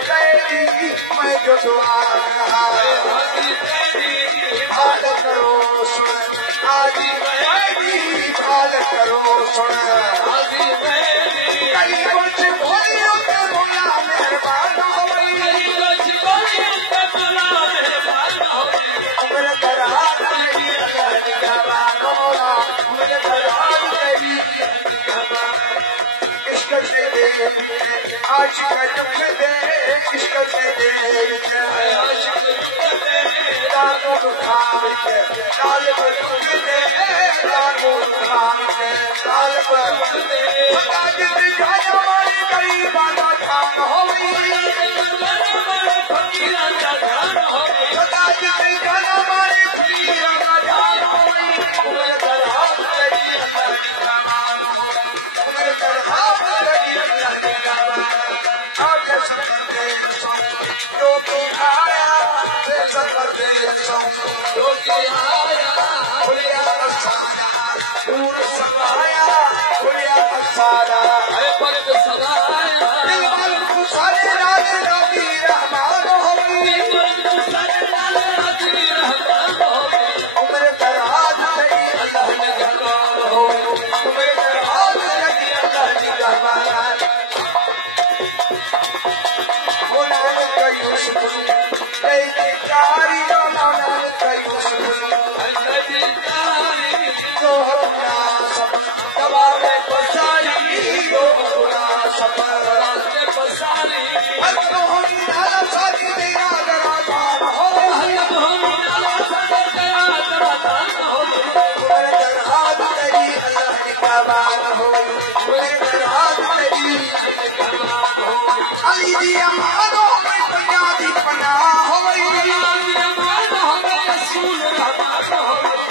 मैं जो दुआ हाल करो सुन आदि हाल करो सुन कई कुछ बोलियों के बोला मेहरबान हो मेरे दरबार मेरी अल्लाह की जबान होना मेरे दरबार मेरी इश्क से दे आज का दुख दे इश्क से दे दानो दुखान लाल पर दुख दे दानो दुखान लाल पर सदा जित जाना मारी गरीब का ध्यान होई सदा जित जाना मारी गरीब का ध्यान होई मेरे दरबार मेरी अल्लाह की जबान मेरे दरबार मेरी अल्लाह की जबान आगे समझते जो भी आया सफर दे जो भी आया खुलिया असारा दूर समाया खुलिया असारा है फर्द सदाया दिल वालों को सारे राज नबी रहमान होगी सारे राज नबी रहमान होगी मेरे दरबार मेरी अल्लाह की जबान हो मेरे दरबार मेरी अल्लाह की जबान अली दी अमान हो गई दुनिया दी पनाह हो गई रसूल रहमान हो गई